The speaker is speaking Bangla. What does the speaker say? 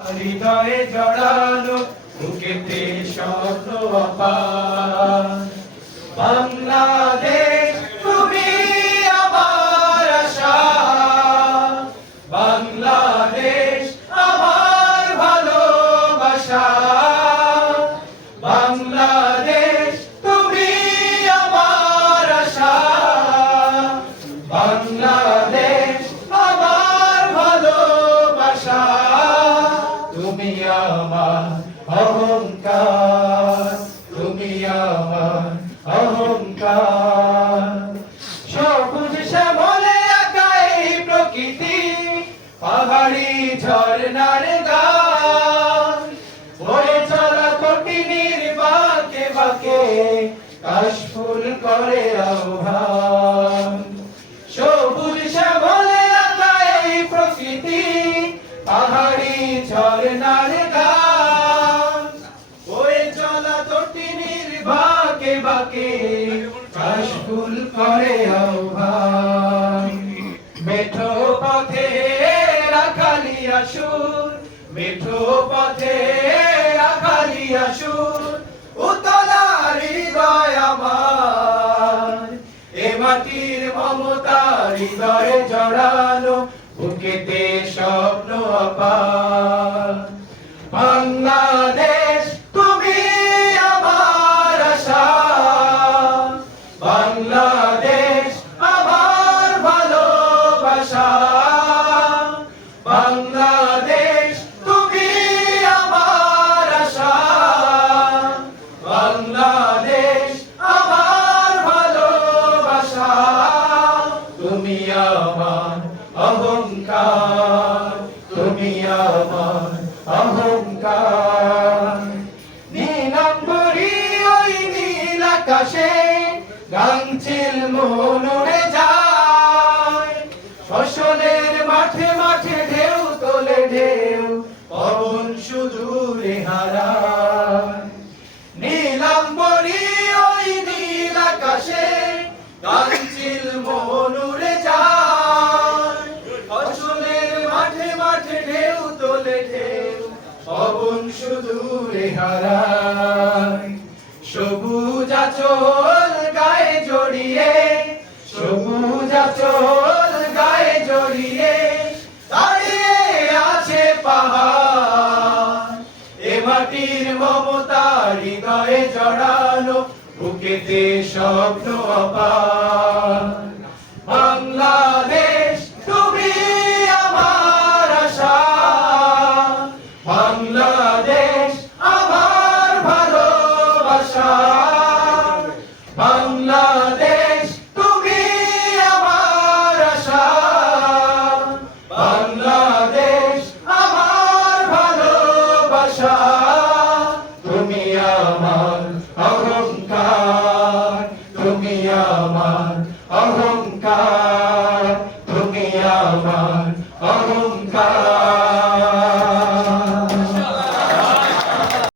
হৃদয়ে জড়ানো বুকেতে স্বপ্ন অপার। বাংলাদেশ তুমি আমার আশা, বাংলাদেশ আমার ভালোবাসা, বাংলাদেশ তুমি আমার আশা, বাংলাদেশ আমার ভালোবাসা। তুমি আমার অহংকার, তুমি আমার অহংকার। সবুজ শ্যামলে আঁকা এই প্রকৃতি, পাহাড়ি ঝর্ণার গান, বয়ে চলা কঠিনের বাঁকে বাঁকে কাশফুল করে আহ্বান। সবুজ শ্যামলে আঁকা এই প্রকৃতি, পাহাড়ি ঝর্ণার গান, বয়ে চলা কঠিনের বাঁকে বাঁকে কাশফুল করে আহ্বান। মেঠো পথে রাখালিয়া সুর, মেঠো পথে রাখালিয়া সুর, উতলা হৃদয় আমার, এ মাটির মমতা হৃদয়ে জড়ানো বুকেতে স্বপ্ন অপার। বাংলাদেশ তুমি আমার আশা, বাংলাদেশ আমার ভালোবাসা, বাংলাদেশ তুমি আমার আশা, বাংলাদেশ আমার ভালোবাসা। তুমি আমার অহংকার, তুমি আমার অহংকার। নীলাম্বরী ওই নীল আকাশে গাংচিল মন উড়ে যায়, ফসলের মাঠে মাঠে ঢেউ তোলে ঢেউ, পবন সুদূরে হারায়। নীলাম্বরী ওই নীল আকাশে গাংচিল মন উড়ে যায়, ফসলের মাঠে মাঠে ঢেউ তোলে ঢেউ, পবন সুদূরে হারায়। সবুজ আঁচল গায়ে জড়িয়ে, সবুজ আঁচল গায়ে জড়িয়ে দাঁড়িয়ে আছে পাহাড়, এ মাটির মমতা হৃদয়ে জড়ানো বুকেতে স্বপ্ন অপার। বাংলাদেশ তুমি আমার আশা, বাংলাদেশ আমার ভালোবাসা, বাংলাদেশ তুমি আমার আশা, বাংলাদেশ আমার ভালোবাসা। তুমি আমার অহংকার, তুমি আমার অহংকার, তুমি আমার